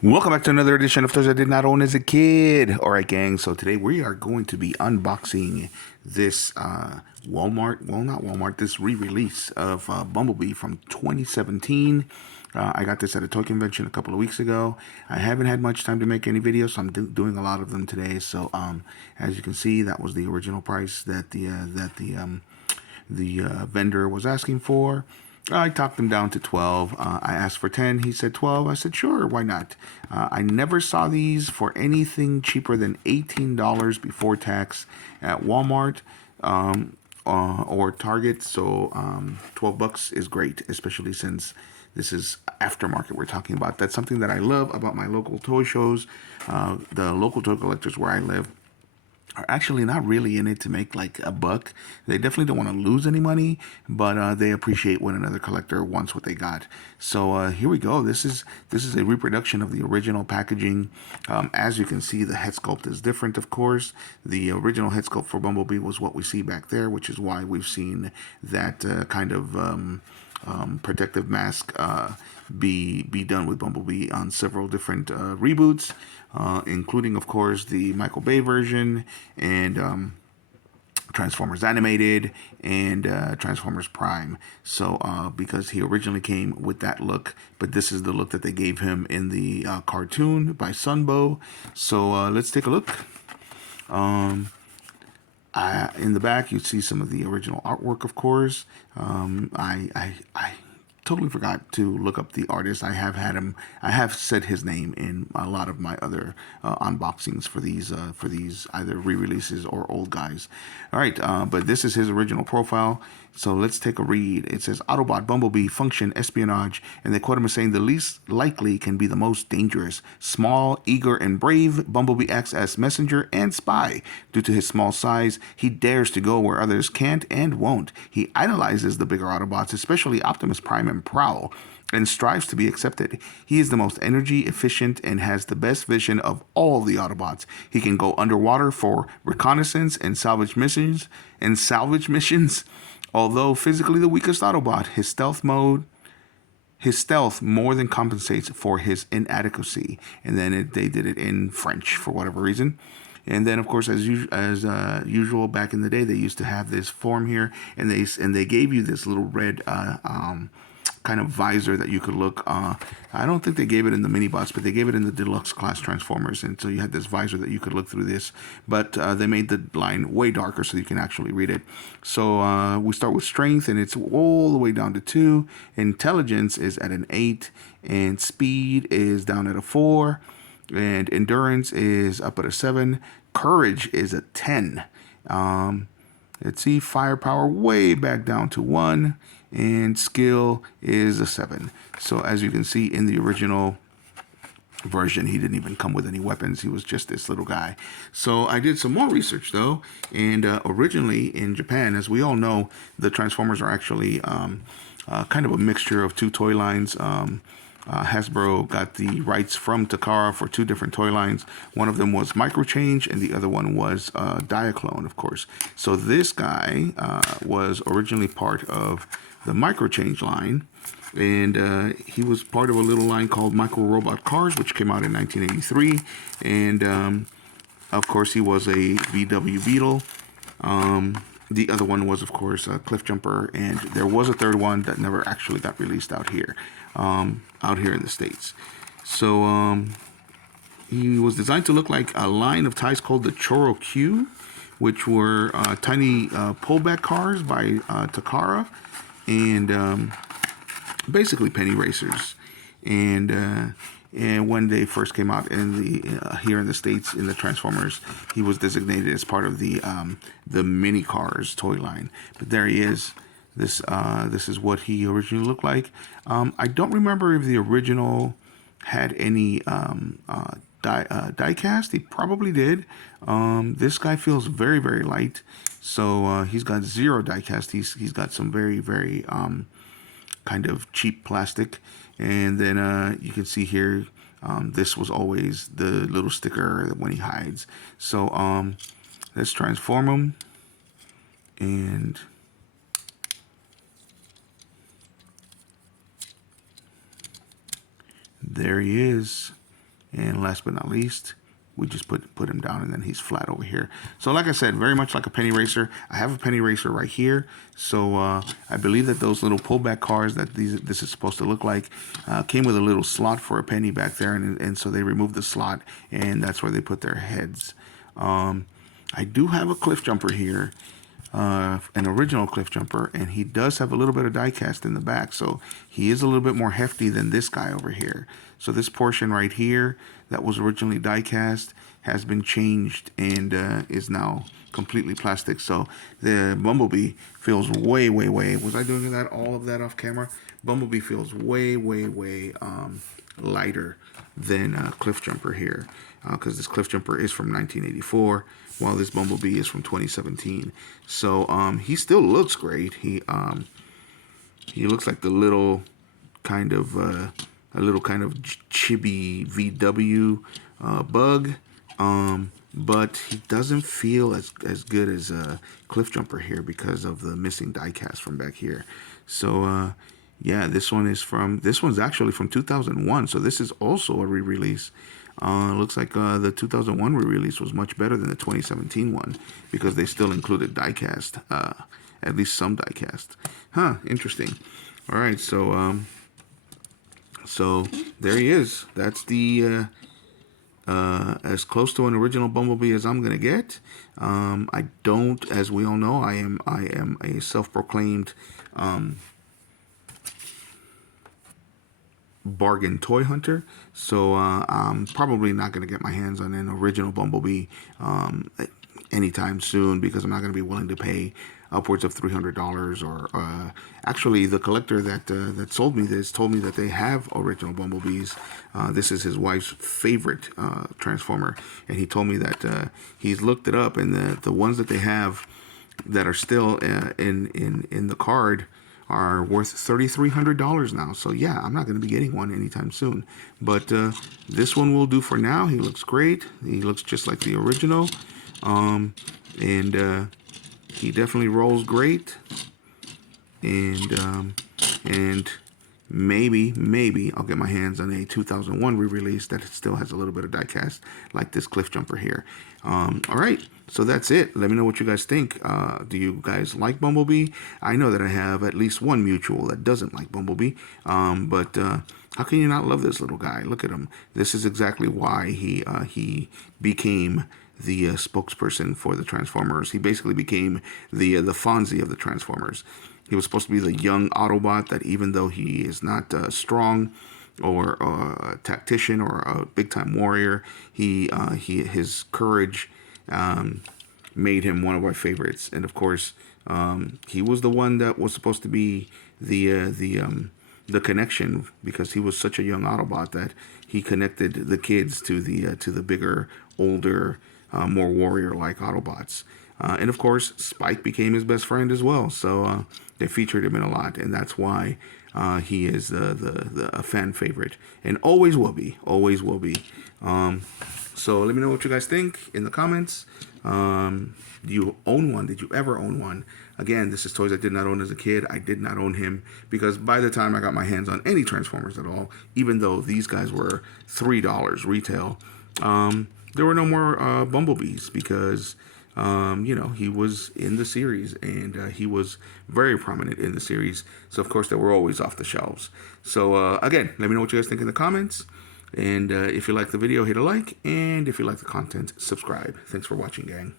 Welcome back to another edition of Toys I Did Not Own as a Kid. Alright, gang, so today we are going to be unboxing this this re-release of Bumblebee from 2017. I got this at a toy convention a couple of weeks ago. I haven't had much time to make any videos, so I'm doing a lot of them today. So, as you can see, that was the original price that the vendor was asking for. I talked him down to 12. I asked for 10. He said 12. I said, sure, why not? I never saw these for anything cheaper than $18 before tax at Walmart or Target. So 12 bucks is great, especially since this is aftermarket we're talking about. That's something that I love about my local toy shows. The local toy collectors where I live are actually not really in it to make like a buck. They definitely don't want to lose any money, but they appreciate when another collector wants what they got. So here we go. This is a reproduction of the original packaging. As you can see, the head sculpt is different, of course. The original head sculpt for Bumblebee was what we see back there, which is why we've seen that kind of protective mask be done with Bumblebee on several different reboots, including, of course, the Michael Bay version and Transformers Animated and Transformers Prime. So because he originally came with that look, but this is the look that they gave him in the cartoon by Sunbow. So let's take a look. In the back, you see some of the original artwork, of course. I totally forgot to look up the artist. I have said his name in a lot of my other unboxings for these either re-releases or old guys. All right, but this is his original profile. So let's take a read. It says Autobot Bumblebee function espionage, and they quote him as saying the least likely can be the most dangerous. Small, eager, and brave, Bumblebee acts as messenger and spy. Due to his small size, he dares to go where others can't and won't. He idolizes the bigger Autobots, especially Optimus Prime and Prowl, and strives to be accepted. He is the most energy efficient and has the best vision of all the Autobots. He can go underwater for reconnaissance and salvage missions. Although physically the weakest Autobot, his stealth more than compensates for his inadequacy. And then they did it in French for whatever reason. And then, of course, as usual, back in the day, they used to have this form here, and they gave you this little red kind of visor that you could look. I don't think they gave it in the mini bots, but they gave it in the deluxe class Transformers, and so you had this visor that you could look through this. But they made the line way darker so you can actually read it. So we start with strength, and it's all the way down to 2. Intelligence is at an 8, and speed is down at a 4, and endurance is up at a 7. Courage is a 10. Let's see, firepower way back down to 1, and skill is a 7. So as you can see in the original version, he didn't even come with any weapons. He was just this little guy. So I did some more research though, and originally in Japan, as we all know, the Transformers are actually kind of a mixture of two toy lines. Hasbro got the rights from Takara for 2 different toy lines. One of them was Microchange, and the other one was Diaclone, of course. So this guy was originally part of the Microchange line, and he was part of a little line called Micro Robot Cars, which came out in 1983. And of course, he was a VW Beetle. The other one was, of course, a Cliff Jumper, and there was a third one that never actually got released out here in the States. So he was designed to look like a line of ties called the Choro Q, which were tiny pullback cars by Takara, and basically penny racers. And when they first came out in the here in the States in the Transformers, he was designated as part of the mini cars toy line. But there he is. This is what he originally looked like. I don't remember if the original had any die cast. He probably did. This guy feels very, very light. So he's got 0 die cast. He's got some very, very kind of cheap plastic. And then you can see here, this was always the little sticker when he hides. So let's transform him. And there he is. And last but not least, we just put him down, and then he's flat over here. So like I said, very much like a penny racer. I have a penny racer right here. So I believe that those little pullback cars that this is supposed to look like came with a little slot for a penny back there, and so they removed the slot, and that's where they put their heads. I do have a cliff jumper here, an original cliff jumper, and he does have a little bit of die cast in the back, so he is a little bit more hefty than this guy over here. So this portion right here that was originally die cast has been changed and is now completely plastic. So the Bumblebee feels way, was I doing that, all of that off camera? Bumblebee feels way lighter than cliff jumper here, because this cliff jumper is from 1984 while this Bumblebee is from 2017. So he still looks great. He looks like the little kind of chibi VW bug, but he doesn't feel as good as cliff jumper here because of the missing die cast from back here. So yeah, this one's actually from 2001, so this is also a re-release. Looks like the 2001 re-release was much better than the 2017 one because they still included die-cast, at least some die-cast. Huh, interesting. All right, so there he is. That's the as close to an original Bumblebee as I'm gonna get. I don't, as we all know, I am a self-proclaimed bargain toy hunter, so I'm probably not going to get my hands on an original Bumblebee anytime soon because I'm not going to be willing to pay upwards of $300. Or actually, the collector that sold me this told me that they have original Bumblebees. This is his wife's favorite Transformer, and he told me that he's looked it up, and the ones that they have that are still in the card are worth $3,300 now. So yeah, I'm not going to be getting one anytime soon. But this one will do for now. He looks great. He looks just like the original. And he definitely rolls great. And maybe I'll get my hands on a 2001 re-release that still has a little bit of die-cast like this cliff jumper here. All right, so that's it. Let me know what you guys think. Do you guys like Bumblebee? I know that I have at least one mutual that doesn't like Bumblebee, but how can you not love this little guy? Look at him. This is exactly why he became the spokesperson for the Transformers. He basically became the Fonzie of the Transformers. He was supposed to be the young Autobot that, even though he is not strong or a tactician or a big-time warrior, his courage made him one of our favorites. And of course, he was the one that was supposed to be the connection, because he was such a young Autobot that he connected the kids to the bigger, older, more warrior-like Autobots. And of course, Spike became his best friend as well. So they featured him in a lot, and that's why he is a fan favorite, and always will be. Always will be. So let me know what you guys think in the comments. Do you own one? Did you ever own one? Again, this is toys I did not own as a kid. I did not own him because by the time I got my hands on any Transformers at all, even though these guys were $3 retail, there were no more Bumblebees because he was in the series, and he was very prominent in the series. So, of course, they were always off the shelves. So, again, let me know what you guys think in the comments. And if you like the video, hit a like. And if you like the content, subscribe. Thanks for watching, gang.